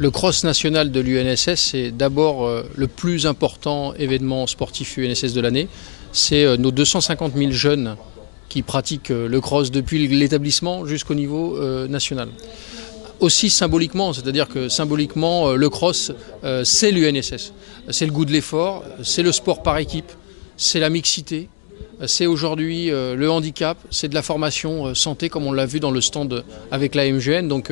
Le cross national de l'UNSS, c'est d'abord le plus important événement sportif UNSS de l'année. C'est nos 250 000 jeunes qui pratiquent le cross depuis l'établissement jusqu'au niveau national. Aussi symboliquement, c'est-à-dire que symboliquement, le cross, c'est l'UNSS. C'est le goût de l'effort, c'est le sport par équipe, c'est la mixité. C'est aujourd'hui le handicap, c'est de la formation santé comme on l'a vu dans le stand avec la MGN. Donc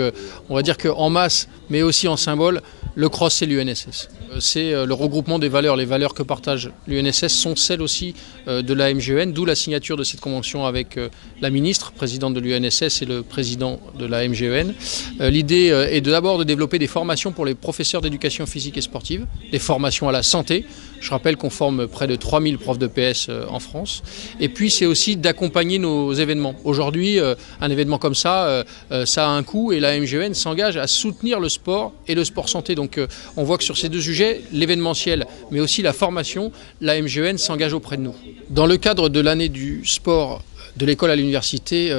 on va dire qu'en masse, mais aussi en symbole, le cross c'est l'UNSS. C'est le regroupement des valeurs. Les valeurs que partage l'UNSS sont celles aussi de la MGN, d'où la signature de cette convention avec la ministre, présidente de l'UNSS et le président de la MGN. L'idée est d'abord de développer des formations pour les professeurs d'éducation physique et sportive, des formations à la santé. Je rappelle qu'on forme près de 3000 profs de PS en France. Et puis c'est aussi d'accompagner nos événements. Aujourd'hui, un événement comme ça, ça a un coût et la MGN s'engage à soutenir le sport et le sport santé. Donc on voit que sur ces deux sujets, l'événementiel mais aussi la formation, la MGN s'engage auprès de nous. Dans le cadre de l'année du sport de l'école à l'université,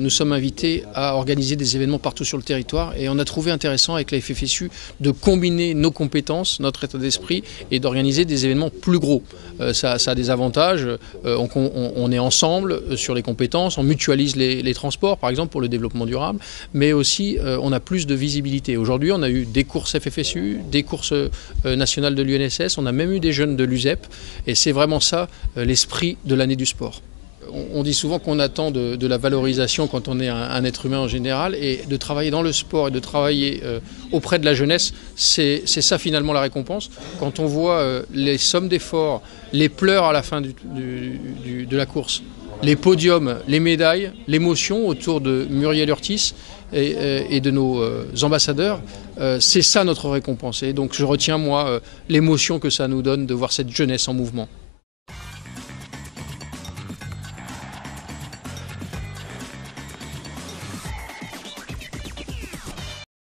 nous sommes invités à organiser des événements partout sur le territoire et on a trouvé intéressant avec la FFSU de combiner nos compétences, notre état d'esprit et d'organiser des événements plus gros. Ça a des avantages, on est ensemble sur les compétences, on mutualise les transports par exemple pour le développement durable, mais aussi on a plus de visibilité. Aujourd'hui on a eu des courses FFSU, des courses nationales de l'UNSS, on a même eu des jeunes de l'USEP et c'est vraiment ça l'esprit de l'année du sport. On dit souvent qu'on attend de la valorisation quand on est un être humain en général et de travailler dans le sport et de travailler auprès de la jeunesse, c'est ça finalement la récompense. Quand on voit les sommes d'efforts, les pleurs à la fin de la course, les podiums, les médailles, l'émotion autour de Muriel Urtis et de nos ambassadeurs, c'est ça notre récompense. Et donc je retiens moi l'émotion que ça nous donne de voir cette jeunesse en mouvement.